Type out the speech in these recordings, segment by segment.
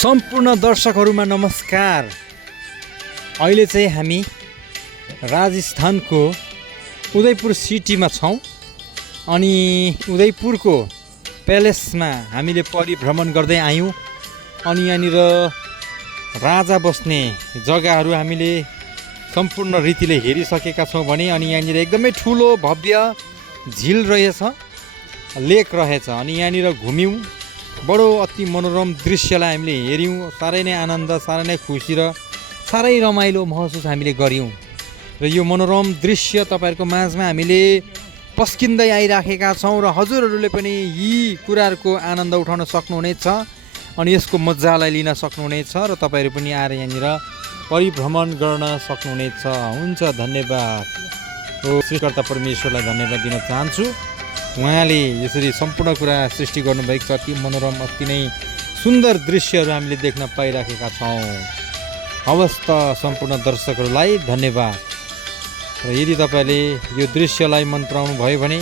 सम्पूर्ण दर्शकहरुमा नमस्कार। अहिले चाहिँ हामी राजस्थानको उदयपुर सिटीमा छौं अनि उदयपुरको प्यालेसमा हामीले परिभ्रमण गर्दै आयौं अनि यहाँनिर राजा बस्ने जग्गाहरू हामीले सम्पूर्ण रीतिले हेरिसकेका छौं भने अनि यहाँनिर एकदमै ठूलो भव्य झिल रहेछ, लेक रहेछ अनि यहाँनिर घुम्यौं। बडो अति मनोरम दृश्यलाई हामीले हेर्यौं। सारै नै आनन्द, सारै नै खुसी र सारै रमाइलो महसुस हामीले गर्यौं र यो मनोरम दृश्य तपाईहरुको माझमा हामीले पस्किँदै आइराखेका छौं र हजुरहरूले पनि यी कुराहरुको आनन्द उठाउन सक्नुहुनेछ अनि यसको मज्जालाई लिन सक्नुहुनेछ र तपाईहरु पनि आएर यहाँनिर परिभ्रमण गर्न सक्नुहुनेछ। हुन्छ, धन्यवाद। सृष्टिकर्ता परमेश्वरलाई धन्यवाद दिन चाहन्छु। उहाँले यसरी सम्पूर्ण कुरा सृष्टि गर्नुभएको छ। अति मनोरम, अति नै सुन्दर दृश्यहरू हामीले देख्न पाइराखेका छौं। हवस् त सम्पूर्ण दर्शकहरूलाई धन्यवाद। र यदि तपाईले यो दृश्यलाई मन पराउनु भयो भने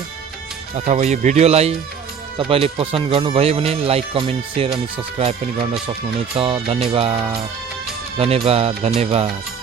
अथवा यो भिडियोलाई तपाईले पसन्द गर्नुभयो भने लाइक, कमेन्ट, शेयर अनि सब्स्क्राइब पनि गर्न सक्नुहुनेछ। धन्यवाद, धन्यवाद, धन्यवाद।